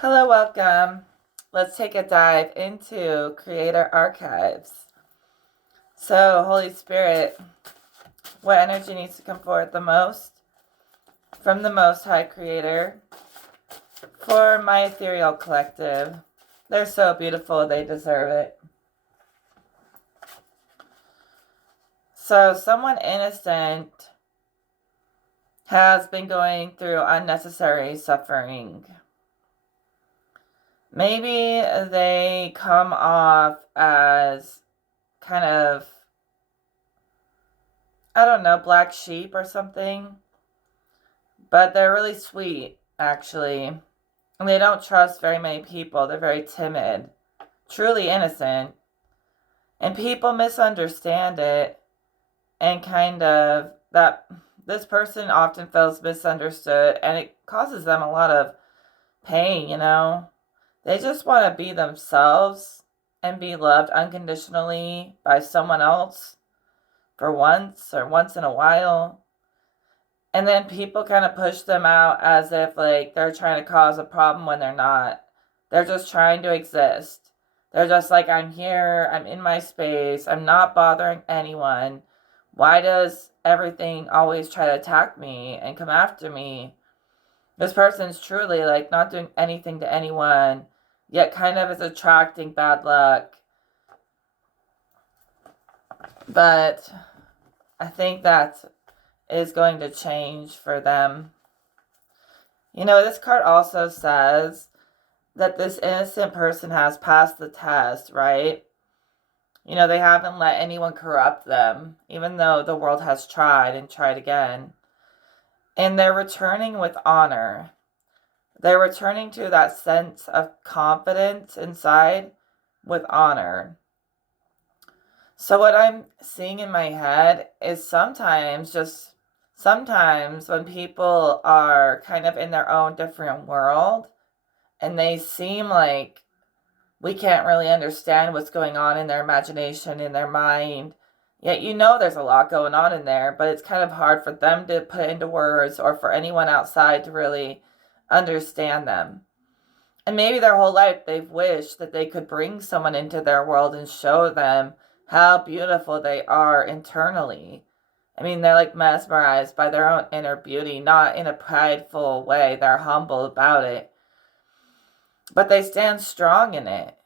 Hello, welcome. Let's take a dive into Creator Archives. So, Holy Spirit, what energy needs to come forth the most from the Most High Creator for my ethereal collective? They're so beautiful, they deserve it. So, someone innocent has been going through unnecessary suffering. Maybe they come off as kind of, I don't know, black sheep or something. But they're really sweet, actually. And they don't trust very many people. They're very timid, truly innocent. And people misunderstand it and kind of that this person often feels misunderstood and it causes them a lot of pain. They just want to be themselves and be loved unconditionally by someone else for once or once in a while. And then people kind of push them out as if like they're trying to cause a problem when they're not. They're just trying to exist. They're just like, I'm here, I'm in my space, I'm not bothering anyone. Why does everything always try to attack me and come after me? This person's truly like not doing anything to anyone, yet kind of is attracting bad luck. But I think that is going to change for them. This card also says that this innocent person has passed the test, right? They haven't let anyone corrupt them, even though the world has tried and tried again. And they're returning with honor. They're returning to that sense of confidence inside with honor. So what I'm seeing in my head is sometimes when people are kind of in their own different world and they seem like we can't really understand what's going on in their imagination, in their mind, yet there's a lot going on in there, but it's kind of hard for them to put into words or for anyone outside to really understand them. And maybe their whole life they've wished that they could bring someone into their world and show them how beautiful they are internally. I mean, they're like mesmerized by their own inner beauty, not in a prideful way. They're humble about it. But they stand strong in it.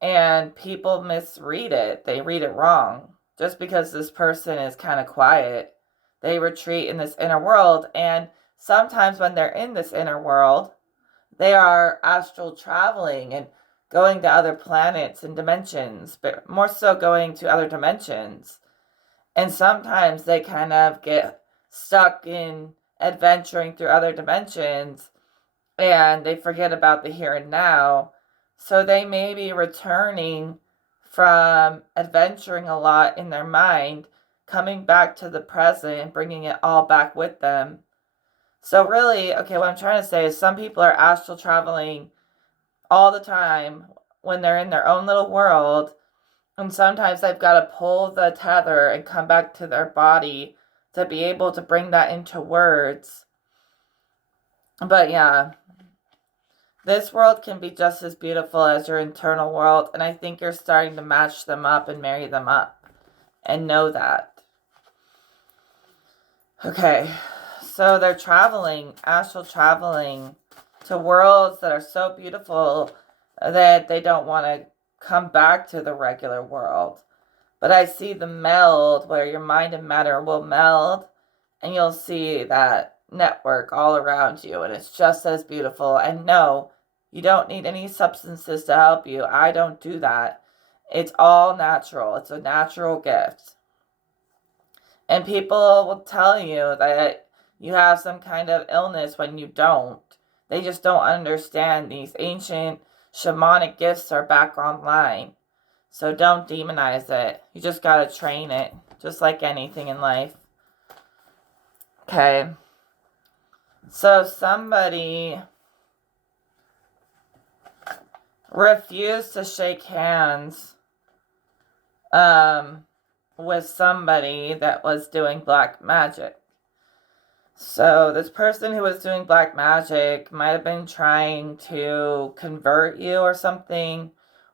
And people misread it. They read it wrong. Just because this person is kind of quiet, they retreat in this inner world. And sometimes when they're in this inner world, they are astral traveling and going to other planets and dimensions, but more so going to other dimensions. And sometimes they kind of get stuck in adventuring through other dimensions and they forget about the here and now. So they may be returning from adventuring a lot in their mind, coming back to the present and bringing it all back with them. So really, okay, what I'm trying to say is some people are astral traveling all the time when they're in their own little world. And sometimes they've got to pull the tether and come back to their body to be able to bring that into words. But yeah, this world can be just as beautiful as your internal world. And I think you're starting to match them up and marry them up and know that. Okay, so they're traveling, astral traveling to worlds that are so beautiful that they don't want to come back to the regular world. But I see the meld where your mind and matter will meld and you'll see that network all around you and it's just as beautiful. And no, you don't need any substances to help you. I don't do that. It's all natural. It's a natural gift. And people will tell you that you have some kind of illness when you don't. They just don't understand these ancient shamanic gifts are back online. So don't demonize it. You just gotta train it, just like anything in life. Okay. So somebody refused to shake hands with somebody that was doing black magic. So this person who was doing black magic might have been trying to convert you or something,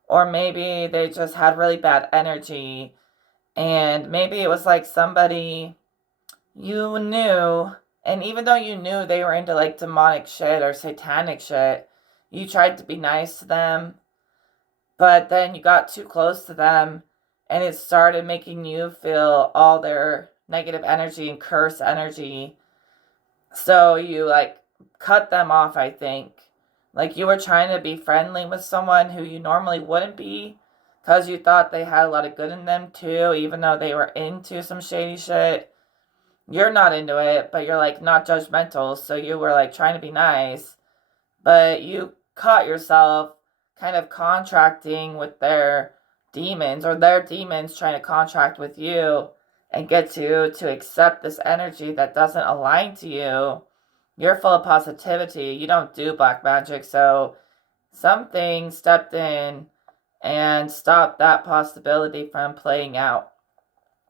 or maybe they just had really bad energy, and maybe it was like somebody you knew, and even though you knew they were into like demonic shit or satanic shit, you tried to be nice to them, but then you got too close to them and it started making you feel all their negative energy and curse energy. So you like cut them off, I think. Like you were trying to be friendly with someone who you normally wouldn't be because you thought they had a lot of good in them too, even though they were into some shady shit. You're not into it, but you're like not judgmental, so you were like trying to be nice, but you caught yourself kind of contracting with their demons, or their demons trying to contract with you and get you to accept this energy that doesn't align to you. You're full of positivity. You don't do black magic, so something stepped in and stopped that possibility from playing out.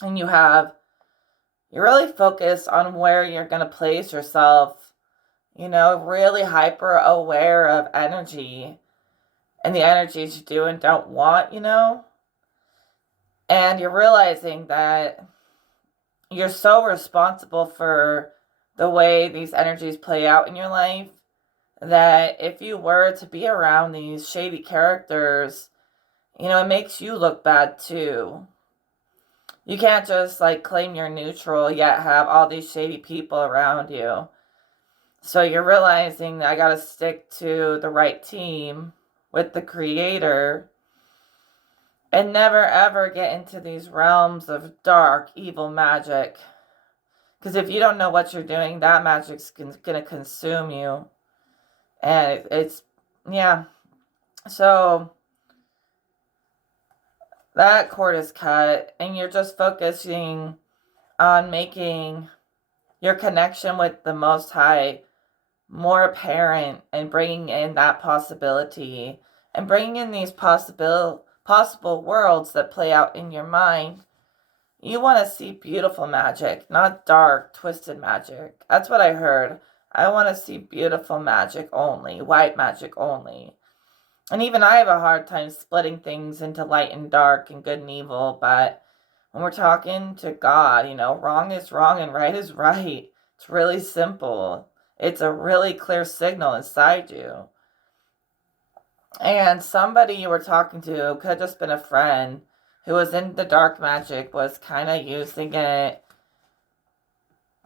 And you're really focused on where you're going to place yourself, really hyper aware of energy and the energies you do and don't want. And you're realizing that you're so responsible for the way these energies play out in your life that if you were to be around these shady characters, it makes you look bad too. You can't just like claim you're neutral yet have all these shady people around you. So you're realizing that I gotta stick to the right team with the creator and never ever get into these realms of dark, evil magic. Because if you don't know what you're doing, that magic's gonna consume you. And yeah. So that cord is cut, and you're just focusing on making your connection with the Most High more apparent and bringing in that possibility and bringing in these possible worlds that play out in your mind. You want to see beautiful magic, not dark, twisted magic. That's what I heard. I want to see beautiful magic only, white magic only. And even I have a hard time splitting things into light and dark and good and evil, but when we're talking to God, wrong is wrong and right is right. It's really simple. It's a really clear signal inside you. And somebody you were talking to could have just been a friend who was in the dark magic, was kind of using it.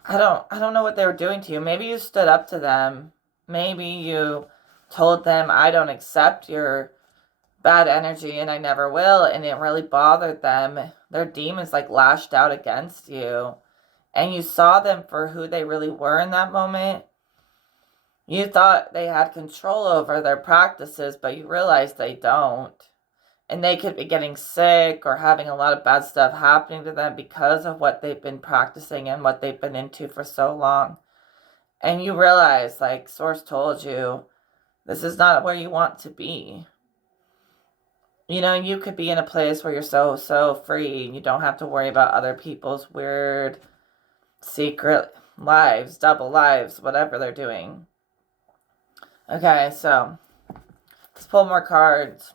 I don't know what they were doing to you. Maybe you stood up to them. Maybe you told them, I don't accept your bad energy and I never will, and it really bothered them. Their demons like lashed out against you, and you saw them for who they really were in that moment. You thought they had control over their practices, but you realized they don't. And they could be getting sick or having a lot of bad stuff happening to them because of what they've been practicing and what they've been into for so long. And you realize, like Source told you, this is not where you want to be. You could be in a place where you're so free. You don't have to worry about other people's weird secret lives, double lives, whatever they're doing. Okay, so let's pull more cards.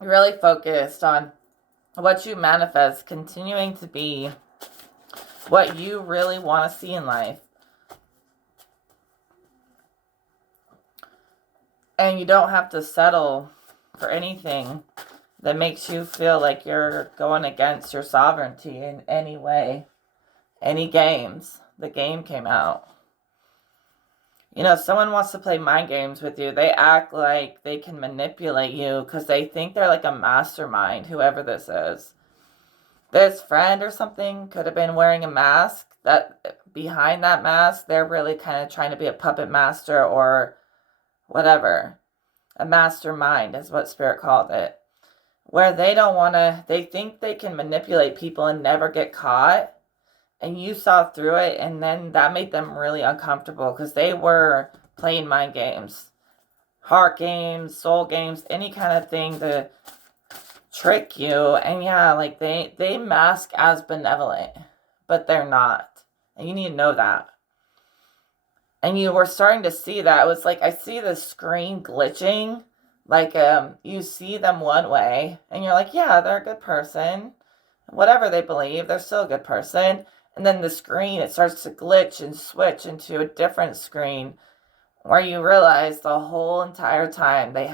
You're really focused on what you manifest continuing to be what you really want to see in life. And you don't have to settle for anything that makes you feel like you're going against your sovereignty in any way. Any games. The game came out. Someone wants to play mind games with you. They act like they can manipulate you because they think they're like a mastermind, whoever this is. This friend or something could have been wearing a mask. That behind that mask, they're really kind of trying to be a puppet master or whatever. A mastermind is what Spirit called it. Where they think they can manipulate people and never get caught. And you saw through it, and then that made them really uncomfortable because they were playing mind games. Heart games, soul games, any kind of thing to trick you. And yeah, like they mask as benevolent, but they're not. And you need to know that. And you were starting to see that. It was like, I see the screen glitching. Like, you see them one way, and you're like, yeah, they're a good person. Whatever they believe, they're still a good person. And then the screen, it starts to glitch and switch into a different screen where you realize the whole entire time they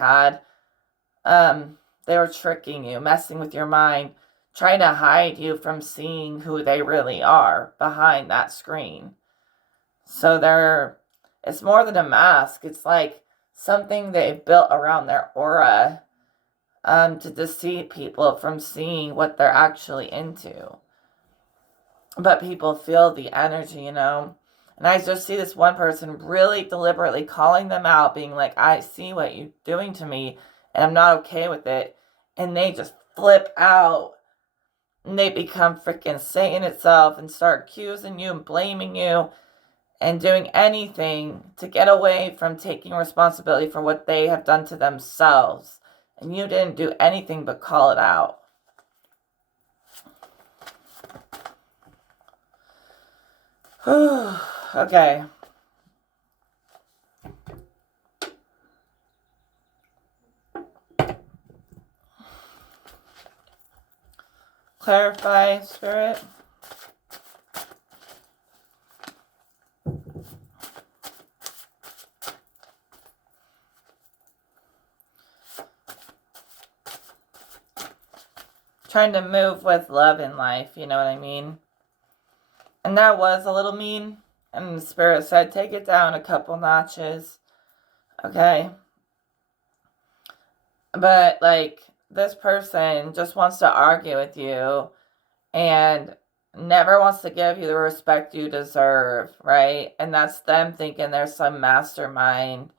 were tricking you, messing with your mind, trying to hide you from seeing who they really are behind that screen. So it's more than a mask. It's like something they've built around their aura, to deceive people from seeing what they're actually into. But people feel the energy, And I just see this one person really deliberately calling them out, being like, I see what you're doing to me, and I'm not okay with it. And they just flip out, and they become freaking Satan itself and start accusing you and blaming you and doing anything to get away from taking responsibility for what they have done to themselves. And you didn't do anything but call it out. Okay. Clarify, Spirit. Trying to move with love in life, you know what I mean? And that was a little mean. And the Spirit said, take it down a couple notches. Okay? But, like, this person just wants to argue with you and never wants to give you the respect you deserve, right? And that's them thinking there's some mastermind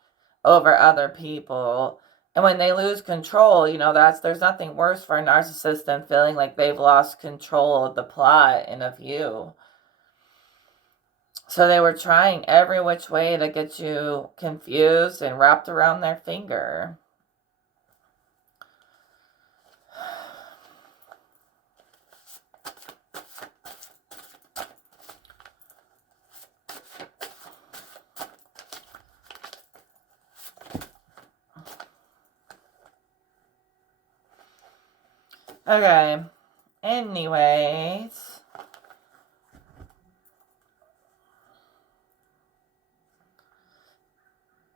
over other people. And when they lose control, there's nothing worse for a narcissist than feeling like they've lost control of the plot and of you. So they were trying every which way to get you confused and wrapped around their finger. Okay. Anyways.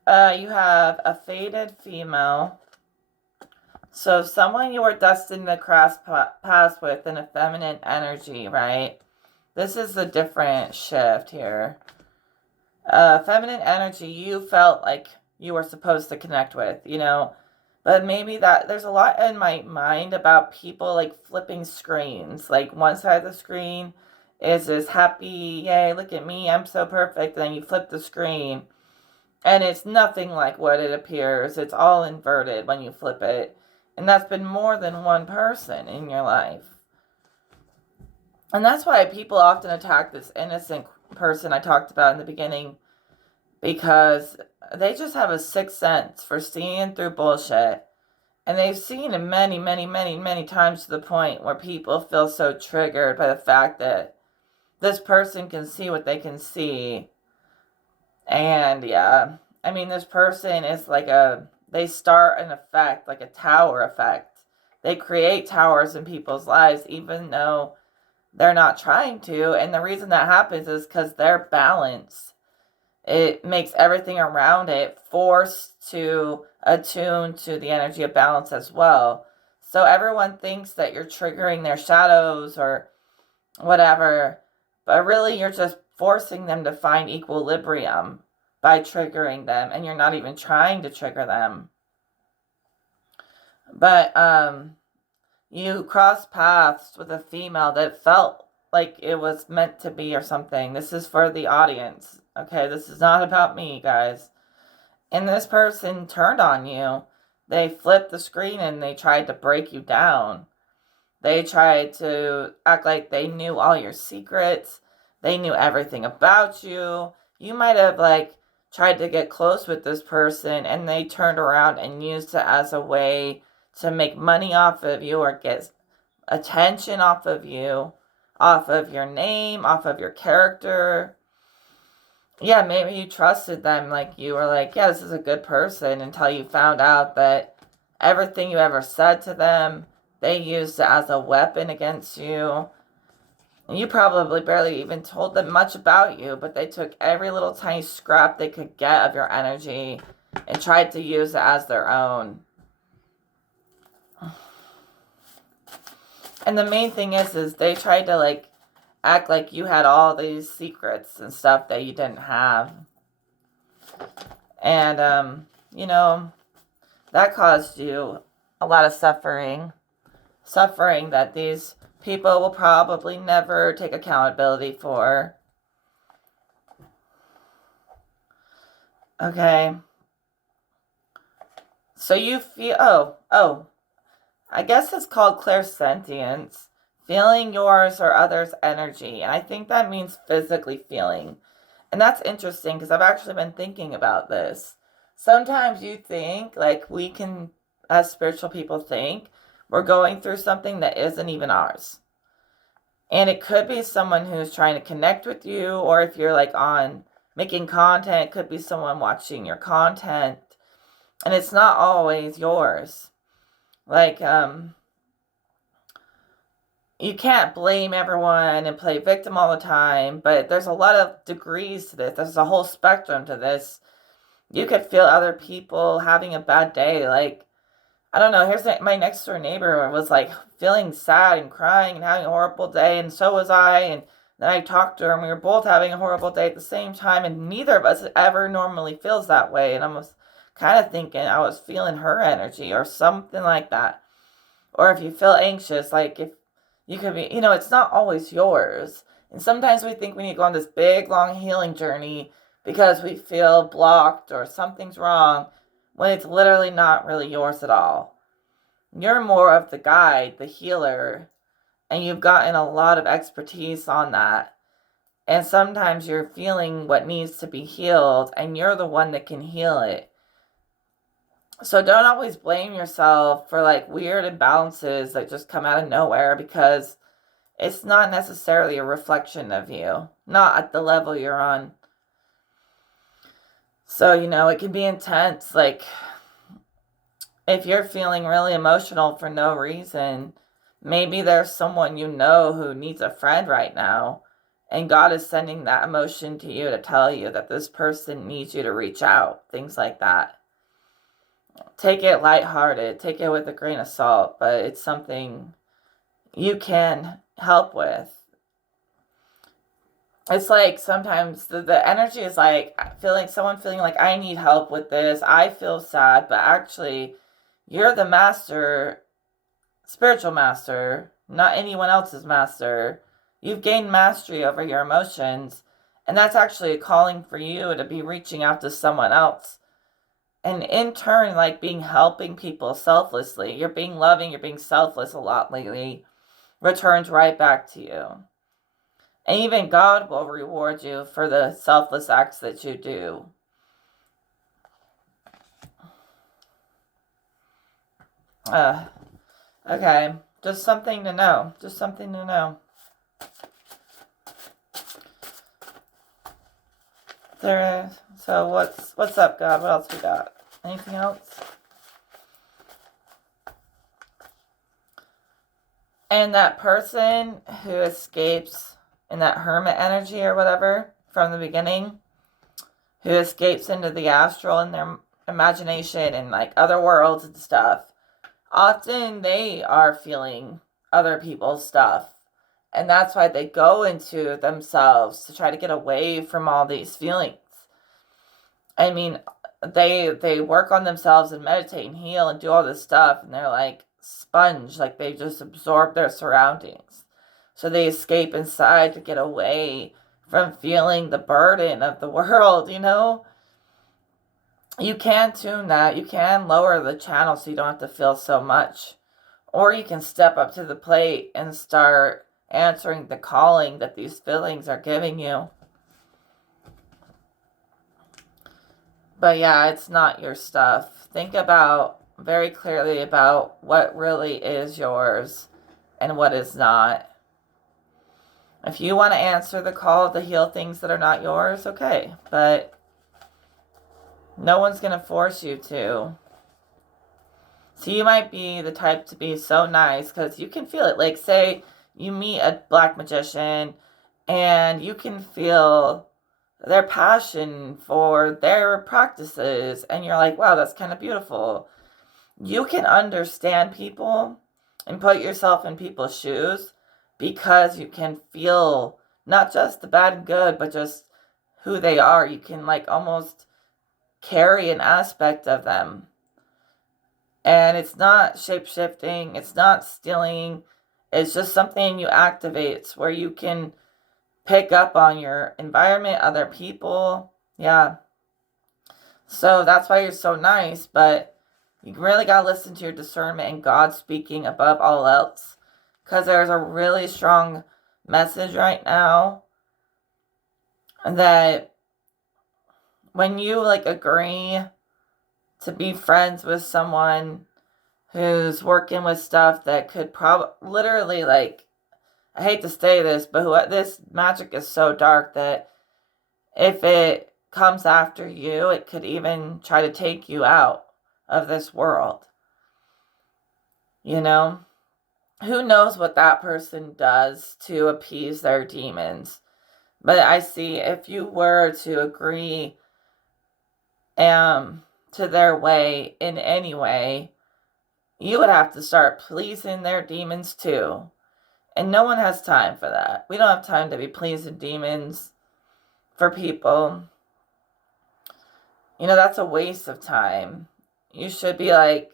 You have a fated female. So someone you were destined to cross paths with in a feminine energy, right? This is a different shift here. Feminine energy you felt like you were supposed to connect with, But maybe there's a lot in my mind about people like flipping screens. Like one side of the screen is this happy, yay, look at me, I'm so perfect. And then you flip the screen and it's nothing like what it appears. It's all inverted when you flip it. And that's been more than one person in your life. And that's why people often attack this innocent person I talked about in the beginning, because they just have a sixth sense for seeing through bullshit. And they've seen it many, many, many, many times to the point where people feel so triggered by the fact that this person can see what they can see. And yeah, I mean, this person is like they start an effect, like a tower effect. They create towers in people's lives, even though they're not trying to. And the reason that happens is because they're balanced. It makes everything around it forced to attune to the energy of balance as well. So everyone thinks that you're triggering their shadows or whatever, but really you're just forcing them to find equilibrium by triggering them, and you're not even trying to trigger them. But you crossed paths with a female that felt like it was meant to be or something. This is for the audience, okay? This is not about me, guys. And this person turned on you. They flipped the screen and they tried to break you down. They tried to act like they knew all your secrets. They knew everything about you. You might have tried to get close with this person and they turned around and used it as a way to make money off of you or get attention off of you, off of your name, off of your character. yeah, maybe you trusted them. Like, you were like, yeah, this is a good person, until you found out that everything you ever said to them, they used it as a weapon against you. And you probably barely even told them much about you, but they took every little tiny scrap they could get of your energy and tried to use it as their own. And the main thing is they tried to like act like you had all these secrets and stuff that you didn't have. And that caused you a lot of suffering. Suffering that these people will probably never take accountability for. Okay. So you feel, I guess it's called clairsentience, feeling yours or others' energy. And I think that means physically feeling. And that's interesting because I've actually been thinking about this. Sometimes you think, like we can, as spiritual people, think we're going through something that isn't even ours. And it could be someone who's trying to connect with you, or if you're like on making content, it could be someone watching your content. And it's not always yours. Like, you can't blame everyone and play victim all the time, but there's a lot of degrees to this. There's a whole spectrum to this. You could feel other people having a bad day. Like, I don't know, here's my next door neighbor was like feeling sad and crying and having a horrible day, and so was I. And then I talked to her, and we were both having a horrible day at the same time, and neither of us ever normally feels that way. And I was kind of thinking I was feeling her energy or something like that. Or if you feel anxious, like if you could be, it's not always yours. And sometimes we think we need to go on this big, long healing journey because we feel blocked or something's wrong, when it's literally not really yours at all. You're more of the guide, the healer, and you've gotten a lot of expertise on that. And sometimes you're feeling what needs to be healed, and you're the one that can heal it. So don't always blame yourself for like weird imbalances that just come out of nowhere, because it's not necessarily a reflection of you, not at the level you're on. So, it can be intense. Like, if you're feeling really emotional for no reason, maybe there's someone who needs a friend right now. And God is sending that emotion to you to tell you that this person needs you to reach out. Things like that. Take it lighthearted. Take it with a grain of salt. But it's something you can help with. It's like sometimes the energy is like someone feeling like, I need help with this. I feel sad. But actually, you're the master, spiritual master, not anyone else's master. You've gained mastery over your emotions. And that's actually a calling for you to be reaching out to someone else. And in turn, like helping people selflessly. You're being loving, you're being selfless a lot lately. Returns right back to you. And even God will reward you for the selfless acts that you do. Okay. Just something to know. Just something to know. There is. So what's up, God? What else we got? Anything else? And that person who escapes in that hermit energy or whatever from the beginning, who escapes into the astral in their imagination and like other worlds and stuff, often they are feeling other people's stuff. And that's why they go into themselves to try to get away from all these feelings. I mean, they work on themselves and meditate and heal and do all this stuff, and they're like sponge, like they just absorb their surroundings. So they escape inside to get away from feeling the burden of the world, You can tune that. You can lower the channel so you don't have to feel so much. Or you can step up to the plate and start answering the calling that these feelings are giving you. But yeah, it's not your stuff. Think about very clearly about what really is yours and what is not. If you want to answer the call to heal things that are not yours, okay. But no one's going to force you to. So you might be the type to be so nice because you can feel it. Like, say you meet a black magician and you can feel their passion for their practices, and you're like, wow, that's kind of beautiful. You can understand people and put yourself in people's shoes because you can feel not just the bad and good, but just who they are. You can like almost carry an aspect of them. And it's not shape-shifting, it's not stealing, it's just something you activate. It's where you can pick up on your environment, other people. Yeah. So that's why you're so nice, but you really got to listen to your discernment and God speaking above all else. Because there's a really strong message right now that when you like agree to be friends with someone who's working with stuff that could literally, like, I hate to say this, but this magic is so dark that if it comes after you, it could even try to take you out of this world. You know? Who knows what that person does to appease their demons? But I see if you were to agree to their way in any way, you would have to start pleasing their demons too. And no one has time for that. We don't have time to be pleasing demons for people. You know, that's a waste of time. You should be like,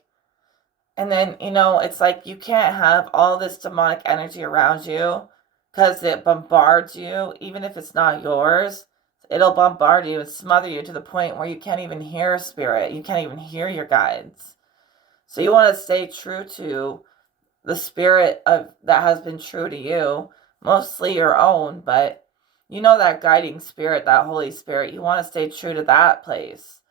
and then, you know, it's like you can't have all this demonic energy around you because it bombards you, even if it's not yours. It'll bombard you and smother you to the point where you can't even hear spirit. You can't even hear your guides. So you want to stay true to the spirit that has been true to you, mostly your own, but you know that guiding spirit, that Holy Spirit, you want to stay true to that place.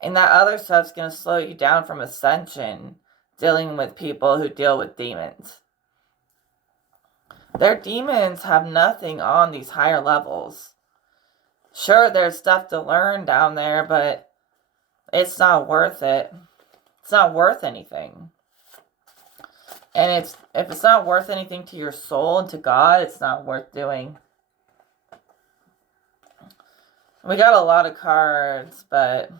And that other stuff's going to slow you down from ascension, dealing with people who deal with demons. Their demons have nothing on these higher levels. Sure, there's stuff to learn down there, but it's not worth it. It's not worth anything. And if it's not worth anything to your soul and to God, it's not worth doing. We got a lot of cards, but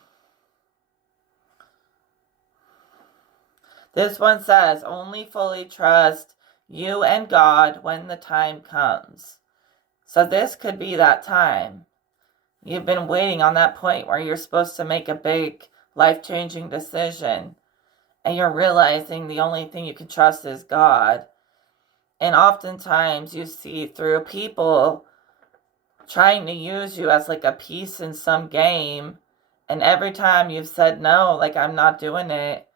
this one says, only fully trust you and God when the time comes. So this could be that time. You've been waiting on that point where you're supposed to make a big life-changing decision. And you're realizing the only thing you can trust is God. And oftentimes you see through people trying to use you as like a piece in some game. And every time you've said no, like I'm not doing it.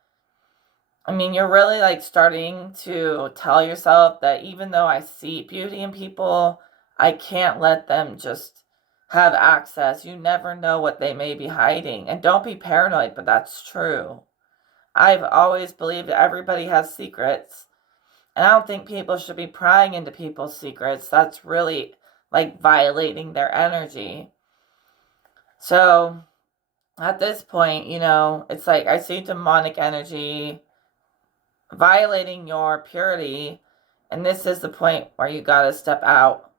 I mean, you're really like starting to tell yourself that even though I see beauty in people, I can't let them just have access. You never know what they may be hiding. And don't be paranoid, but that's true. I've always believed that everybody has secrets. And I don't think people should be prying into people's secrets. That's really like violating their energy. So at this point, you know, it's like I see demonic energy violating your purity. And this is the point where you got to step out.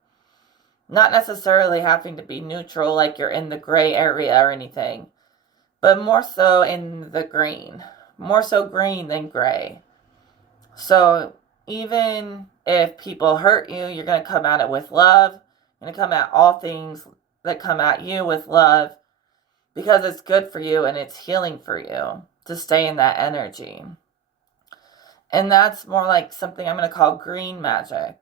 Not necessarily having to be neutral like you're in the gray area or anything, but more so in the green. More so green than gray. So even if people hurt you, you're going to come at it with love. You're going to come at all things that come at you with love because it's good for you and it's healing for you to stay in that energy. And that's more like something I'm going to call green magic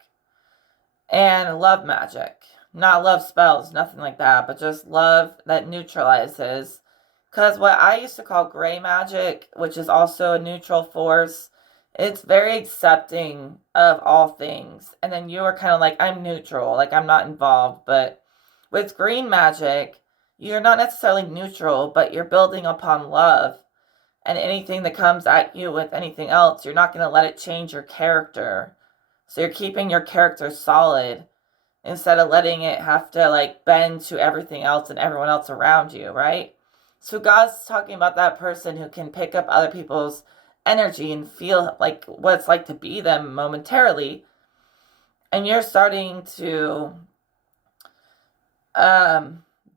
and love magic. Not love spells, nothing like that, but just love that neutralizes. Because what I used to call gray magic, which is also a neutral force, it's very accepting of all things. And then you are kind of like, I'm neutral, like I'm not involved. But with green magic, you're not necessarily neutral, but you're building upon love. And anything that comes at you with anything else, you're not going to let it change your character. So you're keeping your character solid instead of letting it have to like bend to everything else and everyone else around you, right? So God's talking about that person who can pick up other people's energy and feel like what it's like to be them momentarily. And you're starting to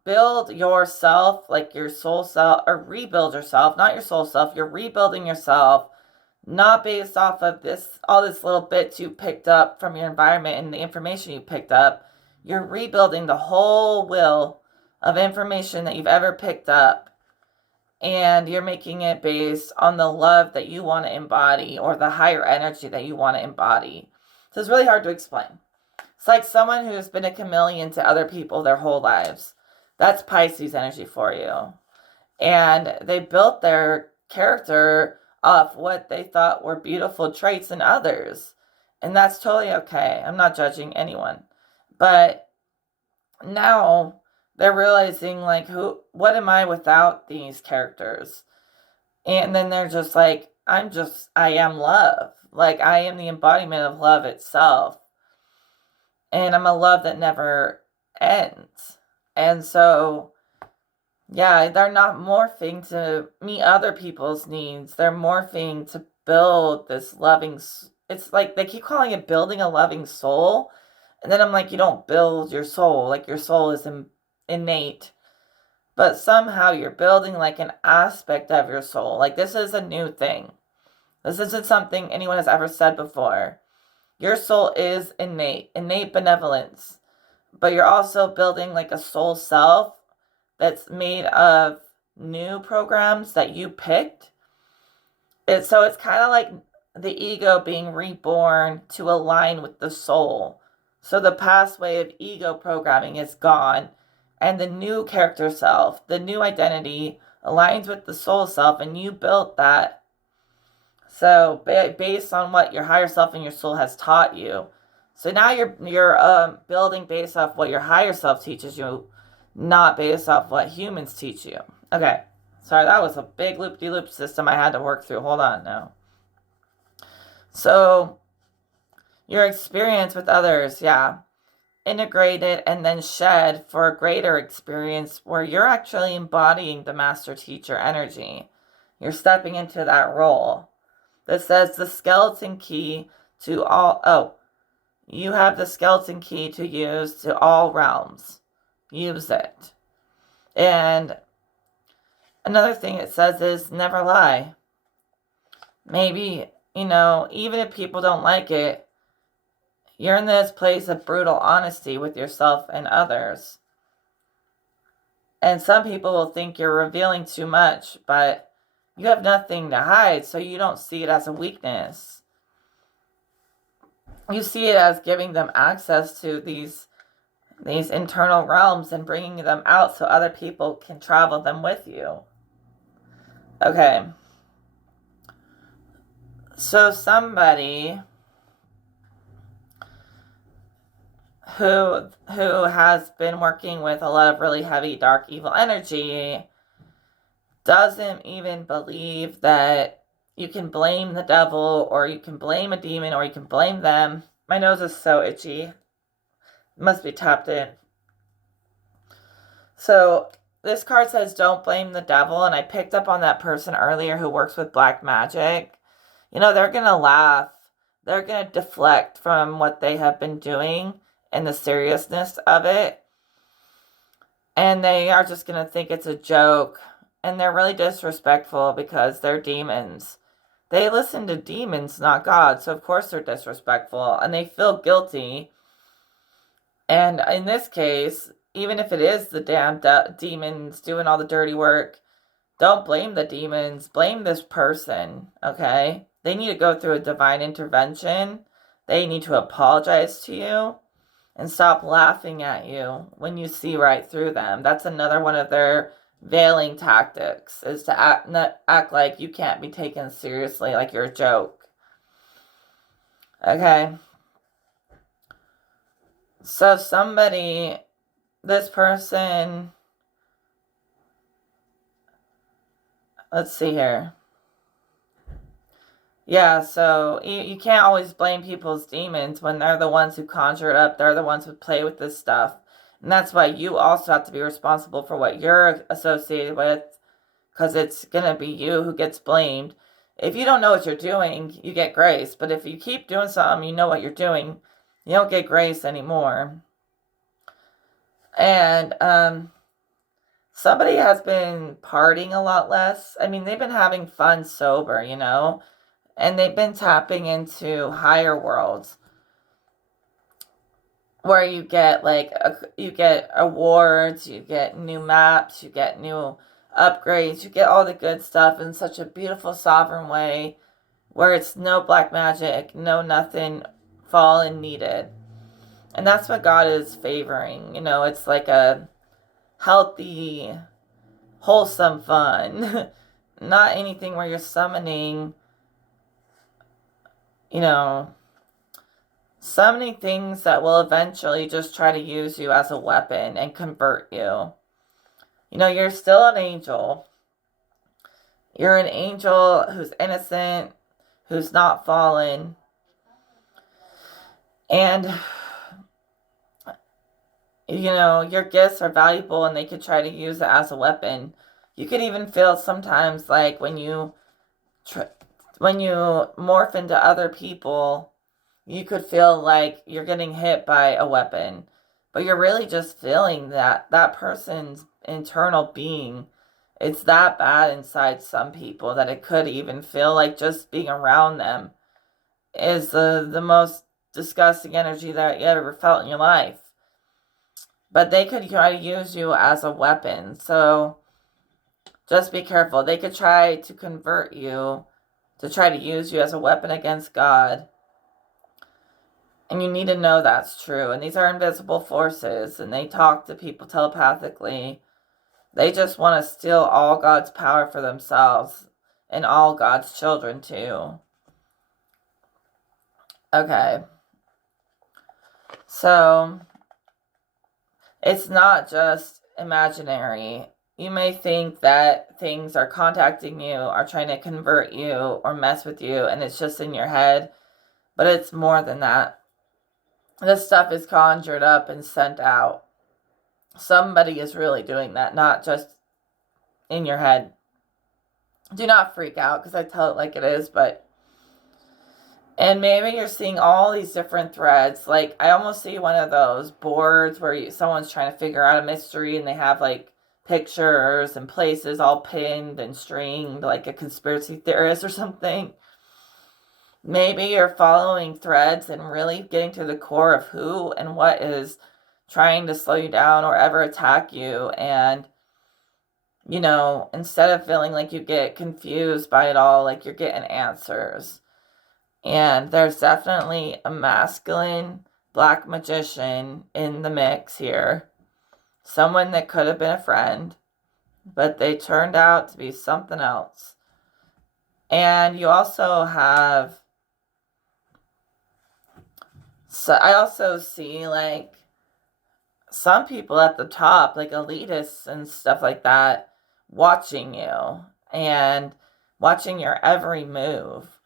build yourself, like your soul self, or rebuild yourself, not your soul self. You're rebuilding yourself, not based off of all this little bits you picked up from your environment and the information you picked up. You're rebuilding the whole wheel of information that you've ever picked up, and you're making it based on the love that you want to embody or the higher energy that you want to embody. So it's really hard to explain. It's like someone who's been a chameleon to other people their whole lives. That's Pisces energy for you. And they built their character off what they thought were beautiful traits in others. And that's totally okay. I'm not judging anyone. But now they're realizing, like, what am I without these characters? And then they're just like, I am love. Like, I am the embodiment of love itself. And I'm a love that never ends. And so, yeah, they're not morphing to meet other people's needs. They're morphing to build this loving. It's like they keep calling it building a loving soul. And then I'm like, you don't build your soul. Like, your soul is innate. But somehow you're building like an aspect of your soul. Like, this is a new thing. This isn't something anyone has ever said before. Your soul is innate benevolence. But you're also building like a soul self that's made of new programs that you picked. So it's kind of like the ego being reborn to align with the soul. So the past way of ego programming is gone, and the new character self, the new identity, aligns with the soul self, and you built that. So based on what your higher self and your soul has taught you. So now you're building based off what your higher self teaches you, not based off what humans teach you. Okay. Sorry, that was a big loop-de-loop system I had to work through. Hold on now. So your experience with others, yeah. Integrated and then shed for a greater experience where you're actually embodying the master teacher energy. You're stepping into that role. That says the skeleton key to all. Oh, you have the skeleton key to use to all realms. Use it. And another thing it says is never lie. Maybe, even if people don't like it, you're in this place of brutal honesty with yourself and others. And some people will think you're revealing too much, but you have nothing to hide, so you don't see it as a weakness. You see it as giving them access to these internal realms and bringing them out so other people can travel them with you. Okay. So somebody who has been working with a lot of really heavy dark evil energy doesn't even believe that you can blame the devil or you can blame a demon or you can blame them. My nose is so itchy. It must be tapped in. So this card says don't blame the devil, and I picked up on that person earlier who works with black magic. They're going to laugh. They're going to deflect from what they have been doing and the seriousness of it. And they are just going to think it's a joke. And they're really disrespectful because they're demons. They listen to demons, not God. So of course they're disrespectful. And they feel guilty. And in this case, even if it is the damn demons doing all the dirty work, don't blame the demons. Blame this person, okay? They need to go through a divine intervention. They need to apologize to you and stop laughing at you when you see right through them. That's another one of their veiling tactics, is to act like you can't be taken seriously, like you're a joke. Okay. So this person, let's see here. Yeah, so you can't always blame people's demons when they're the ones who conjure it up. They're the ones who play with this stuff. And that's why you also have to be responsible for what you're associated with, because it's going to be you who gets blamed. If you don't know what you're doing, you get grace. But if you keep doing something, you know what you're doing, you don't get grace anymore. And somebody has been partying a lot less. I mean, they've been having fun sober, and they've been tapping into higher worlds where you get you get awards, you get new maps, you get new upgrades, you get all the good stuff in such a beautiful sovereign way where it's no black magic, no nothing fallen needed. And that's what God is favoring. It's like a healthy, wholesome fun. Not anything where you're summoning, you know, summoning things that will eventually just try to use you as a weapon and convert you. You're still an angel. You're an angel who's innocent, who's not fallen. And, your gifts are valuable and they could try to use it as a weapon. You could even feel sometimes like when you morph into other people, you could feel like you're getting hit by a weapon, but you're really just feeling that person's internal being. It's that bad inside some people that it could even feel like just being around them is the most disgusting energy that you ever felt in your life. But they could try to use you as a weapon. So just be careful. They could try to convert you, to try to use you as a weapon against God. And you need to know that's true. And these are invisible forces, and they talk to people telepathically. They just want to steal all God's power for themselves and all God's children too. Okay. So it's not just imaginary. You may think that things are contacting you, are trying to convert you or mess with you, and it's just in your head. But it's more than that. This stuff is conjured up and sent out. Somebody is really doing that, not just in your head. Do not freak out because I tell it like it is, and maybe you're seeing all these different threads. Like, I almost see one of those boards where someone's trying to figure out a mystery and they have like pictures and places all pinned and stringed like a conspiracy theorist or something. Maybe you're following threads and really getting to the core of who and what is trying to slow you down or ever attack you. And, instead of feeling like you get confused by it all, like you're getting answers. And there's definitely a masculine black magician in the mix here. Someone that could have been a friend, but they turned out to be something else. And you also have... So I also see like some people at the top, like elitists and stuff like that, watching you and watching your every move.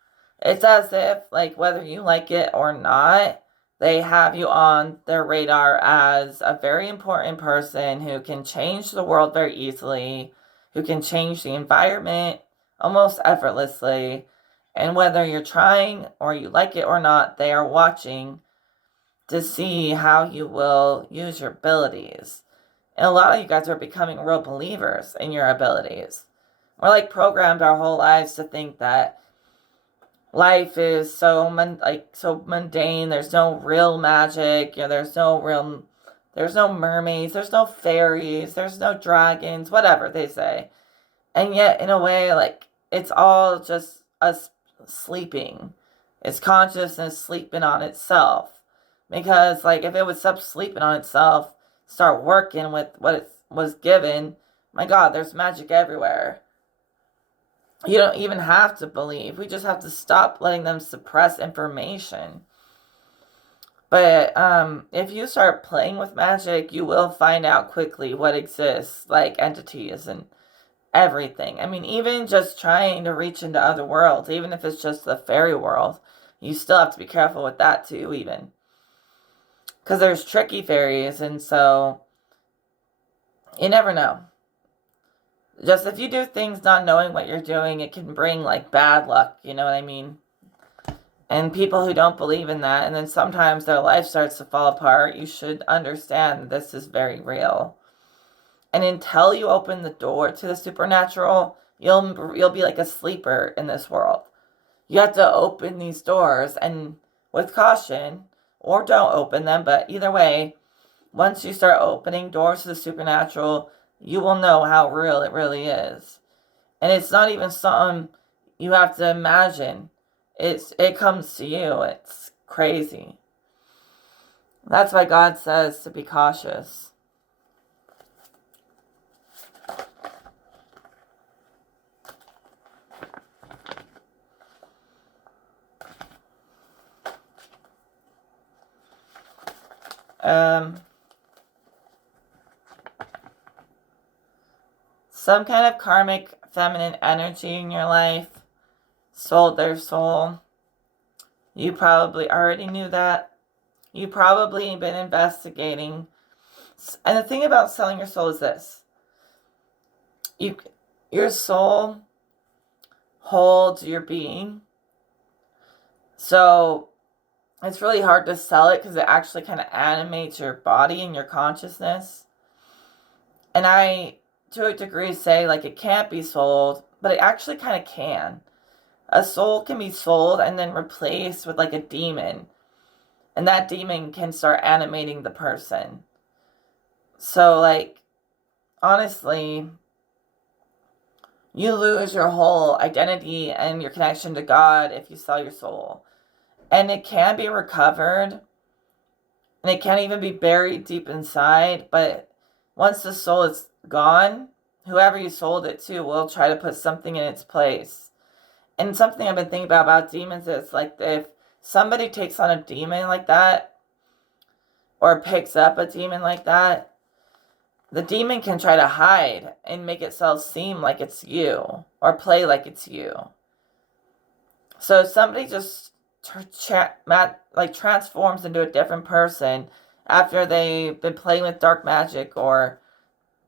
It's as if, like, whether you like it or not, they have you on their radar as a very important person who can change the world very easily, who can change the environment almost effortlessly. And whether you're trying or you like it or not, they are watching to see how you will use your abilities. And a lot of you guys are becoming real believers in your abilities. We're like programmed our whole lives to think that life is so mundane. There's no real magic. There's no mermaids. There's no fairies. There's no dragons. Whatever they say. And yet, in a way, like, it's all just us sleeping. It's consciousness sleeping on itself. Because, like, if it would stop sleeping on itself, start working with what it was given, my God, there's magic everywhere. You don't even have to believe. We just have to stop letting them suppress information. But if you start playing with magic, you will find out quickly what exists, like entities everything. I mean, even just trying to reach into other worlds, even if it's just the fairy world, you still have to be careful with that too, even. Because there's tricky fairies, and so you never know. Just if you do things not knowing what you're doing, it can bring like bad luck, you know what I mean? And people who don't believe in that, and then sometimes their life starts to fall apart, you should understand that this is very real. And until you open the door to the supernatural, you'll be like a sleeper in this world. You have to open these doors, and with caution, or don't open them, but either way, once you start opening doors to the supernatural, you will know how real it really is. And it's not even something you have to imagine. It comes to you. It's crazy. That's why God says to be cautious. Some kind of karmic feminine energy in your life sold their soul. You probably already knew that. You probably been investigating. And the thing about selling your soul is this. Your soul holds your being. So it's really hard to sell it because it actually kind of animates your body and your consciousness. And I, to a degree, say like it can't be sold, but it actually kind of can. A soul can be sold and then replaced with like a demon. And that demon can start animating the person. So like, honestly, you lose your whole identity and your connection to God if you sell your soul. And it can be recovered. And it can't even be buried deep inside. But once the soul is gone, whoever you sold it to will try to put something in its place. And something I've been thinking about demons is like if somebody takes on a demon like that or picks up a demon like that, the demon can try to hide and make itself seem like it's you or play like it's you. So if somebody just transforms into a different person after they've been playing with dark magic, or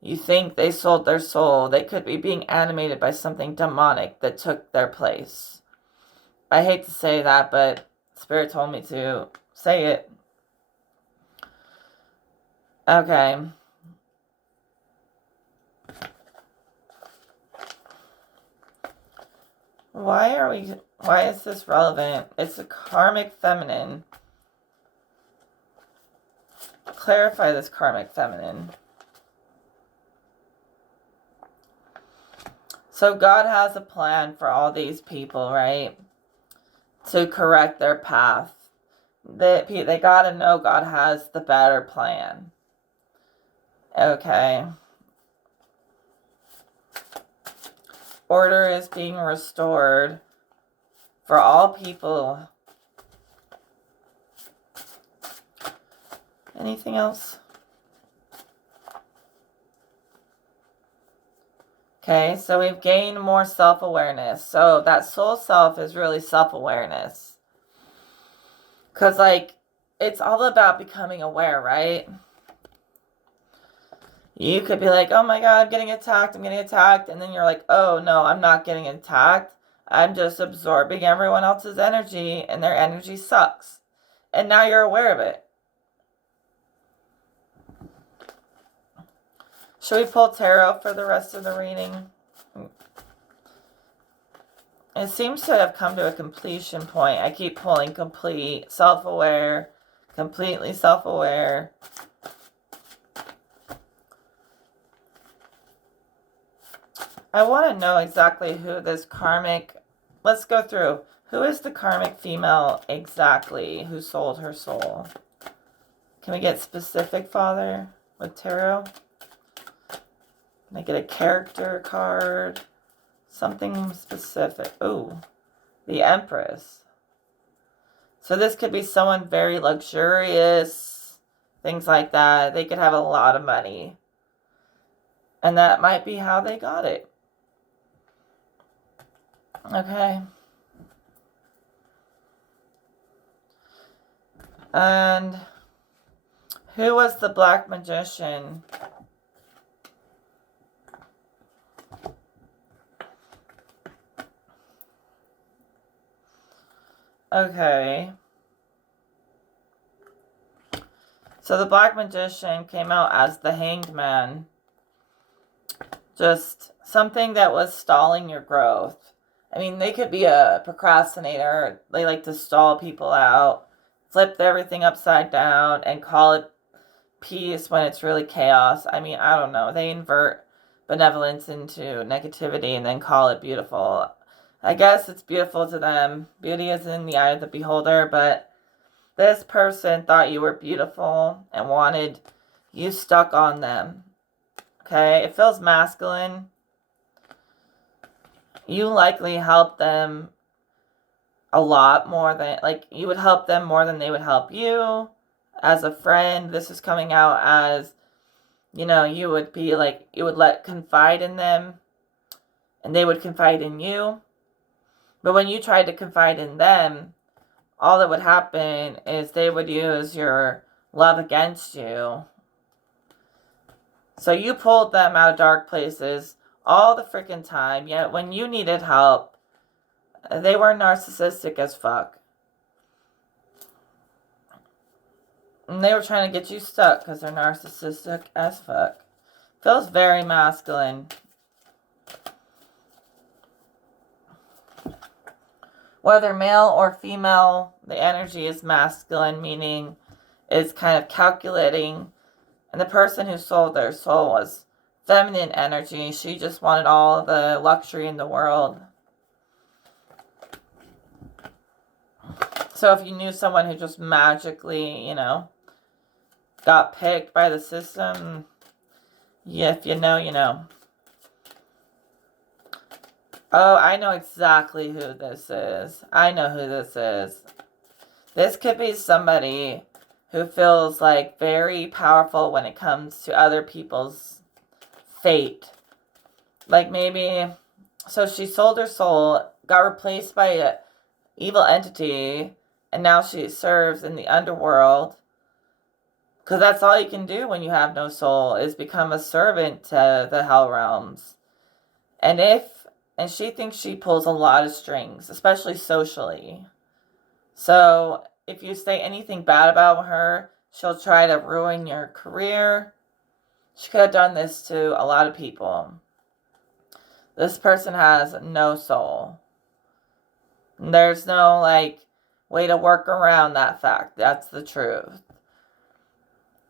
you think they sold their soul, they could be being animated by something demonic that took their place. I hate to say that, but Spirit told me to say it. Okay. Why is this relevant? It's a karmic feminine. Clarify this karmic feminine. So God has a plan for all these people, right? To correct their path. They gotta know God has the better plan. Okay. Order is being restored for all people. Anything else? Okay, so we've gained more self-awareness. So that soul self is really self-awareness. Because, like, it's all about becoming aware, right? You could be like, oh my God, I'm getting attacked. And then you're like, oh no, I'm not getting attacked. I'm just absorbing everyone else's energy, and their energy sucks. And now you're aware of it. Should we pull tarot for the rest of the reading? It seems to have come to a completion point. I keep pulling complete, self-aware, completely self-aware. I want to know exactly who this karmic... Let's go through. Who is the karmic female exactly who sold her soul? Can we get specific, Father, with tarot? Can I get a character card? Something specific. Ooh, the Empress. So this could be someone very luxurious, things like that. They could have a lot of money. And that might be how they got it. Okay. And who was the Black Magician? Okay. So the Black Magician came out as the Hanged Man. Just something that was stalling your growth. I mean, they could be a procrastinator. They like to stall people out, flip everything upside down, and call it peace when it's really chaos. I mean, I don't know. They invert benevolence into negativity and then call it beautiful. I guess it's beautiful to them. Beauty is in the eye of the beholder, but this person thought you were beautiful and wanted you stuck on them. Okay? It feels masculine. You likely help them a lot more than, like, you would help them more than they would help you. As a friend, this is coming out as, you would be like, you would confide in them and they would confide in you. But when you tried to confide in them, all that would happen is they would use your love against you. So you pulled them out of dark places all the freaking time, yet when you needed help, they were narcissistic as fuck. And they were trying to get you stuck because they're narcissistic as fuck. Feels very masculine. Whether male or female, the energy is masculine, meaning it's kind of calculating. And the person who sold their soul was feminine energy. She just wanted all the luxury in the world. So if you knew someone who just magically, got picked by the system, yeah, if you know, you know. Oh, I know exactly who this is. I know who this is. This could be somebody who feels like very powerful when it comes to other people's fate. Like maybe, so she sold her soul, got replaced by an evil entity, and now she serves in the underworld. Because that's all you can do when you have no soul, is become a servant to the hell realms. And she thinks she pulls a lot of strings, especially socially. So if you say anything bad about her, she'll try to ruin your career. She could have done this to a lot of people. This person has no soul. There's no, way to work around that fact. That's the truth.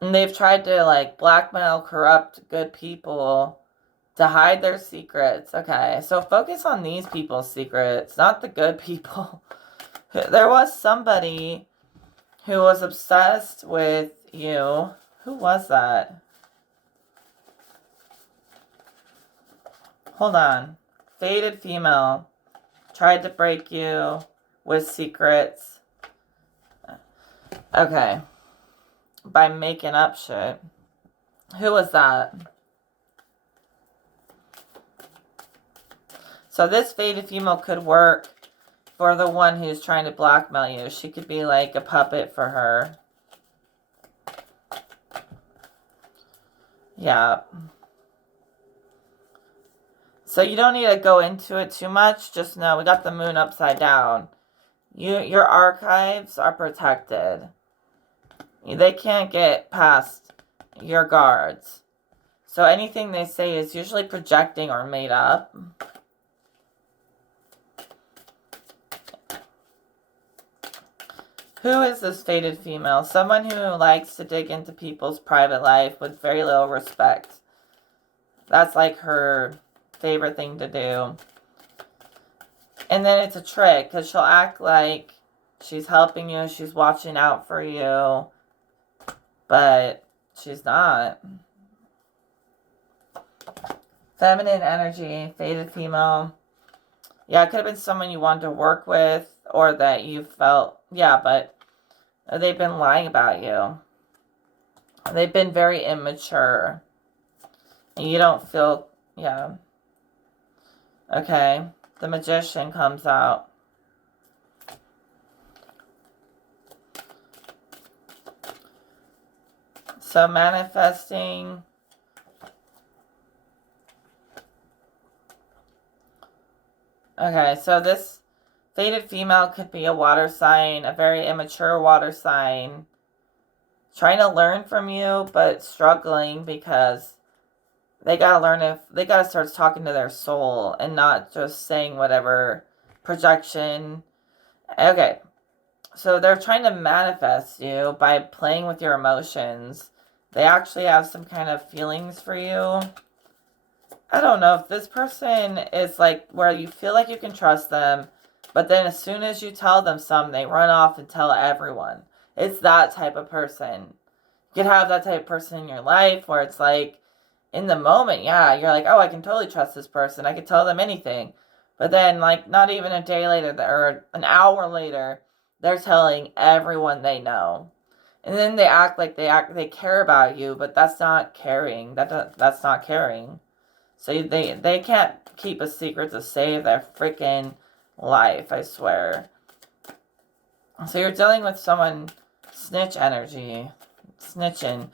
And they've tried to, blackmail, corrupt good people to hide their secrets. Okay, so focus on these people's secrets, not the good people. There was somebody who was obsessed with you. Who was that? Hold on. Faded female. Tried to break you with secrets. Okay. By making up shit. Who was that? So this faded female could work for the one who's trying to blackmail you. She could be like a puppet for her. Yeah. So you don't need to go into it too much. Just know we got the moon upside down. Your archives are protected. They can't get past your guards. So anything they say is usually projecting or made up. Who is this faded female? Someone who likes to dig into people's private life with very little respect. That's like her favorite thing to do. And then it's a trick because she'll act like she's helping you, she's watching out for you, but she's not. Feminine energy, faded female. Yeah, it could have been someone you wanted to work with or that you felt, yeah, but they've been lying about you. They've been very immature. You don't feel, yeah. Okay. The Magician comes out. So manifesting. Okay, so this fated female could be a water sign, a very immature water sign, trying to learn from you, but struggling because they gotta learn if they gotta start talking to their soul and not just saying whatever projection. Okay, so they're trying to manifest you by playing with your emotions. They actually have some kind of feelings for you. I don't know if this person is like where you feel like you can trust them, but then as soon as you tell them something, they run off and tell everyone. It's that type of person. You could have that type of person in your life where it's like, in the moment, yeah, you're like, oh, I can totally trust this person. I could tell them anything. But then, like, not even a day later or an hour later, they're telling everyone they know. And then they act like they care about you, but that's not caring. That's not caring. So they can't keep a secret to save their freaking life, I swear. So you're dealing with someone snitch energy, snitching.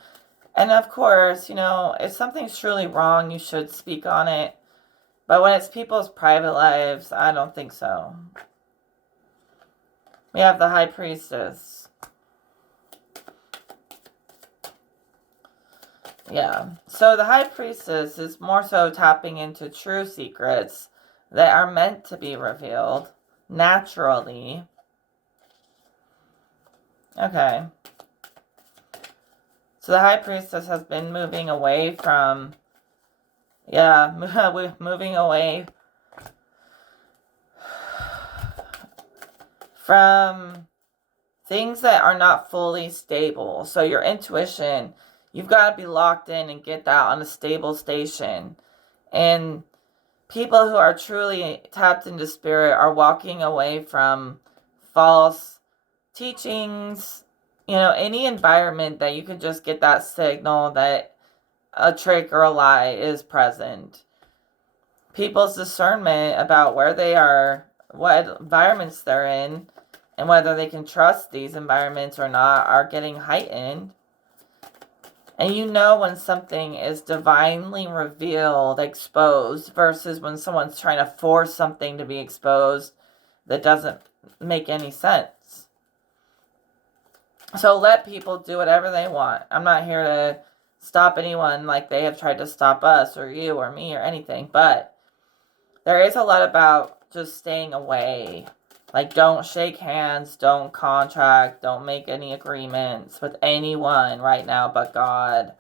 And of course, you know, if something's truly wrong, you should speak on it. But when it's people's private lives, I don't think so. We have the High Priestess. Yeah. So the High Priestess is more so tapping into true secrets that are meant to be revealed naturally. Okay. So the High Priestess has been moving away from, moving away from things that are not fully stable. So your intuition, you've got to be locked in and get that on a stable station. And people who are truly tapped into spirit are walking away from false teachings, you know, any environment that you could just get that signal that a trick or a lie is present. People's discernment about where they are, what environments they're in, and whether they can trust these environments or not are getting heightened. And you know when something is divinely revealed, exposed, versus when someone's trying to force something to be exposed that doesn't make any sense. So let people do whatever they want. I'm not here to stop anyone like they have tried to stop us or you or me or anything. But there is a lot about just staying away. Like, don't shake hands, don't contract, don't make any agreements with anyone right now but God.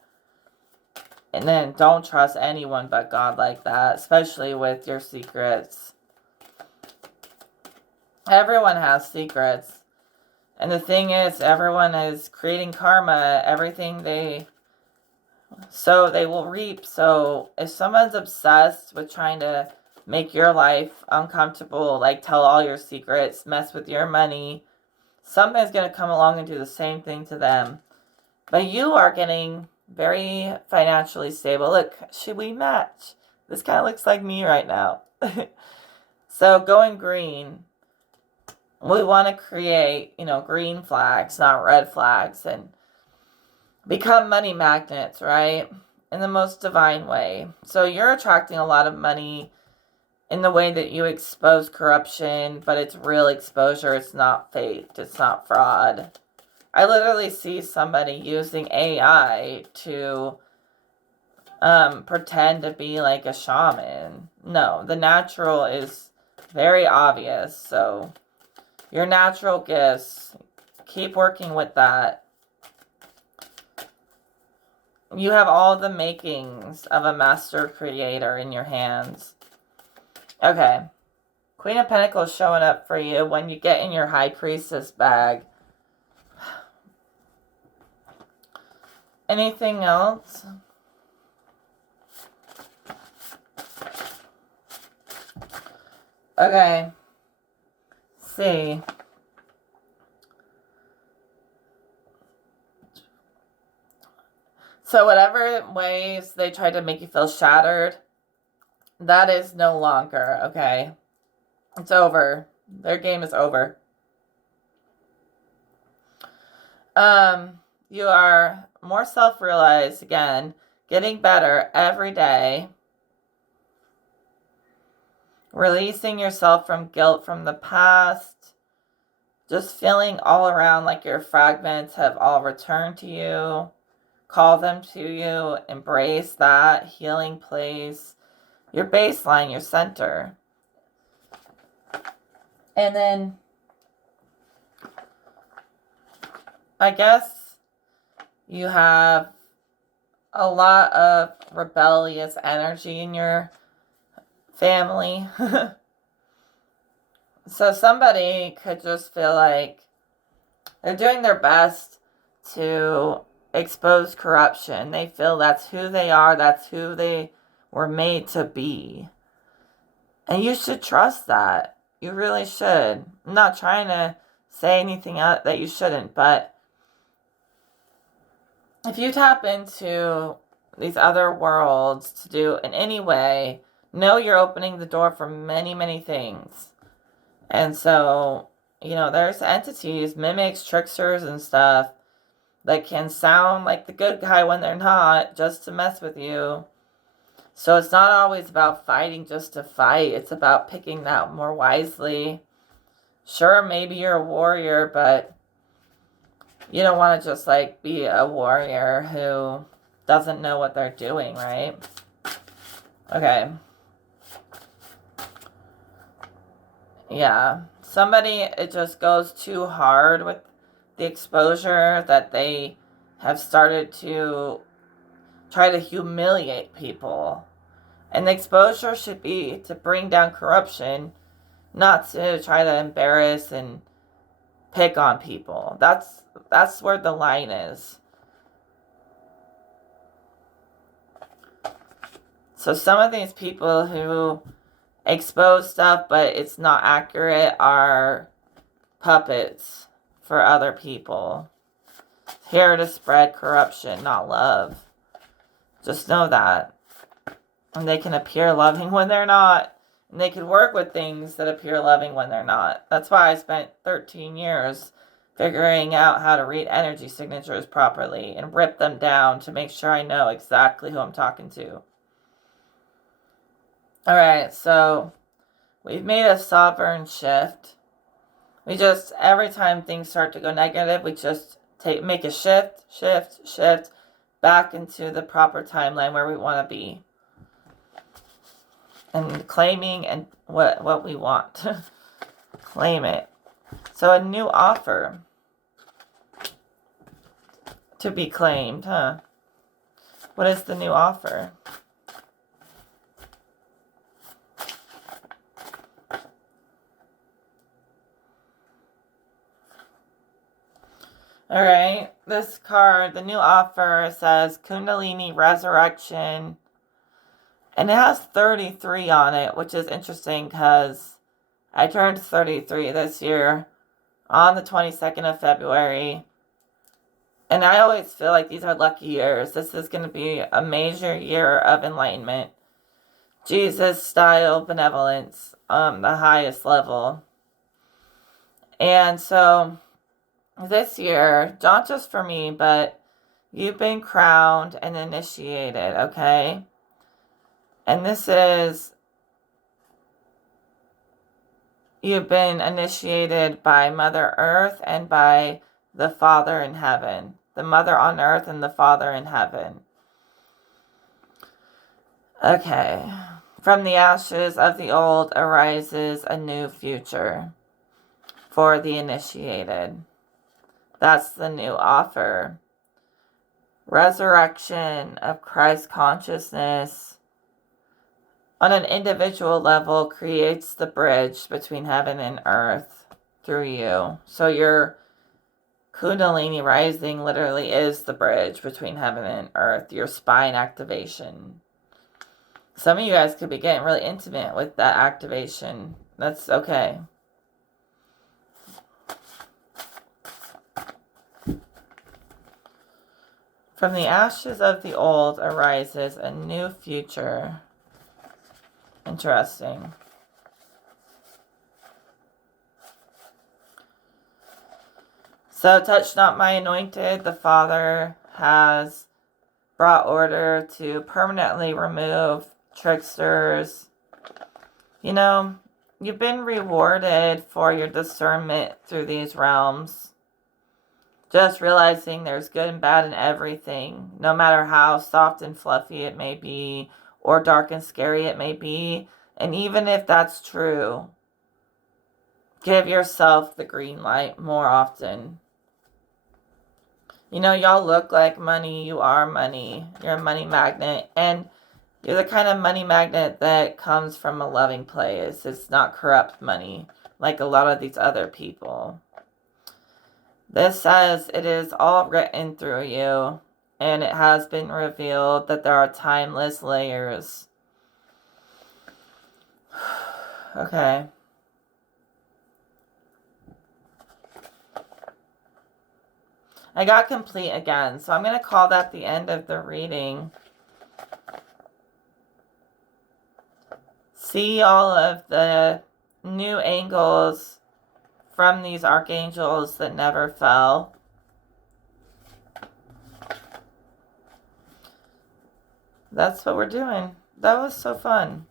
And then don't trust anyone but God like that, especially with your secrets. Everyone has secrets. And the thing is, everyone is creating karma. Everything they sow, they will reap. So if someone's obsessed with trying to make your life uncomfortable, like tell all your secrets, mess with your money, something's going to come along and do the same thing to them. But you are getting very financially stable. Look, should we match? This kind of looks like me right now. So going green, we want to create, you know, green flags, not red flags, and become money magnets, right? In the most divine way. So you're attracting a lot of money in the way that you expose corruption, but it's real exposure. It's not faked. It's not fraud. I literally see somebody using AI to pretend to be like a shaman. No, the natural is very obvious. So your natural gifts, keep working with that. You have all the makings of a master creator in your hands. Okay. Queen of Pentacles showing up for you when you get in your High Priestess bag. Anything else? Okay. Let's see. So whatever ways they tried to make you feel shattered, that is no longer, okay? It's over. Their game is over. You are more self-realized again, getting better every day, releasing yourself from guilt from the past, just feeling all around like your fragments have all returned to you. Call them to you, embrace that healing place, your baseline, your center. And then I guess you have a lot of rebellious energy in your family. So somebody could just feel like they're doing their best to expose corruption. They feel that's who they are, that's who they were made to be. And you should trust that. You really should. I'm not trying to say anything that you shouldn't, but if you tap into these other worlds to do in any way, know you're opening the door for many, many things. And so, there's entities, mimics, tricksters, and stuff that can sound like the good guy when they're not, just to mess with you. So it's not always about fighting just to fight. It's about picking that more wisely. Sure, maybe you're a warrior, but you don't want to just be a warrior who doesn't know what they're doing, right? Okay. Yeah. Somebody, it just goes too hard with the exposure that they have started to try to humiliate people. And the exposure should be to bring down corruption, not to try to embarrass and pick on people. That's where the line is. So some of these people who expose stuff but it's not accurate are puppets for other people. Here to spread corruption, not love. Just know that. And they can appear loving when they're not. And they can work with things that appear loving when they're not. That's why I spent 13 years figuring out how to read energy signatures properly and rip them down to make sure I know exactly who I'm talking to. Alright, so we've made a sovereign shift. We just, every time things start to go negative, we just make a shift back into the proper timeline where we want to be. And claiming and what we want. Claim it. So a new offer to be claimed, huh? What is the new offer? Alright, this card, the new offer says Kundalini Resurrection. And it has 33 on it, which is interesting because I turned 33 this year on the 22nd of February. And I always feel like these are lucky years. This is going to be a major year of enlightenment. Jesus style benevolence, the highest level. And so this year, not just for me, but you've been crowned and initiated, okay? And this is, you've been initiated by Mother Earth and by the Father in heaven. The Mother on earth and the Father in heaven. Okay. From the ashes of the old arises a new future for the initiated. That's the new offer. Resurrection of Christ consciousness on an individual level creates the bridge between heaven and earth through you. So your Kundalini rising literally is the bridge between heaven and earth, your spine activation. Some of you guys could be getting really intimate with that activation. That's okay. From the ashes of the old arises a new future. Interesting. So touch not my anointed. The Father has brought order to permanently remove tricksters. You know, you've been rewarded for your discernment through these realms. Just realizing there's good and bad in everything, no matter how soft and fluffy it may be, or dark and scary it may be. And even if that's true, give yourself the green light more often. You know, y'all look like money. You are money. You're a money magnet. And you're the kind of money magnet that comes from a loving place. It's not corrupt money like a lot of these other people. This says it is all written through you, and it has been revealed that there are timeless layers. Okay. I got complete again, so I'm going to call that the end of the reading. See all of the new angles from these archangels that never fell. That's what we're doing. That was so fun.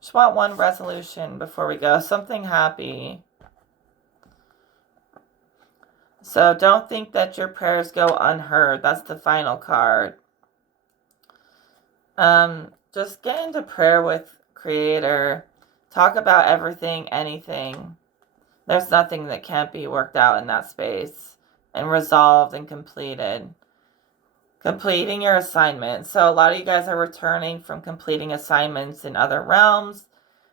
Just want one resolution before we go. Something happy. So don't think that your prayers go unheard. That's the final card. Just get into prayer with Creator. Talk about everything, anything. There's nothing that can't be worked out in that space and resolved and completed. Completing your assignments. So a lot of you guys are returning from completing assignments in other realms.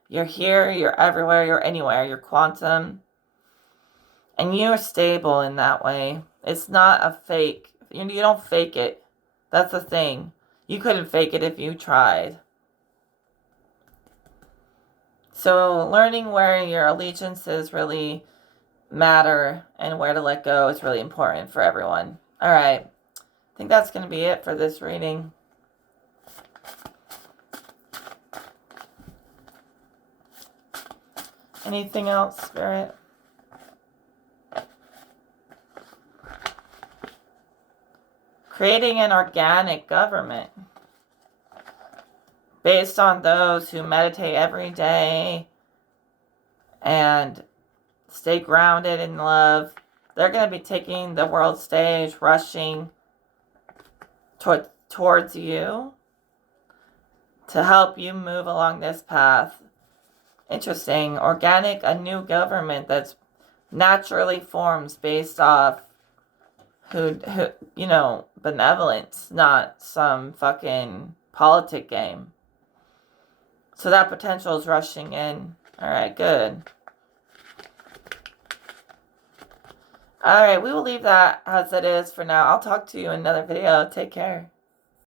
You're here, you're everywhere, you're anywhere, you're quantum. And you're stable in that way. It's not a fake. You don't fake it. That's the thing. You couldn't fake it if you tried. So learning where your allegiances really matter and where to let go is really important for everyone. All right. I think that's going to be it for this reading. Anything else, Spirit? Creating an organic government based on those who meditate every day and stay grounded in love. They're going to be taking the world stage, rushing towards you to help you move along this path. Interesting. Organic, a new government that's naturally forms based off benevolence, not some fucking politic game. So that potential is rushing in. All right, good. All right, we will leave that as it is for now. I'll talk to you in another video. Take care.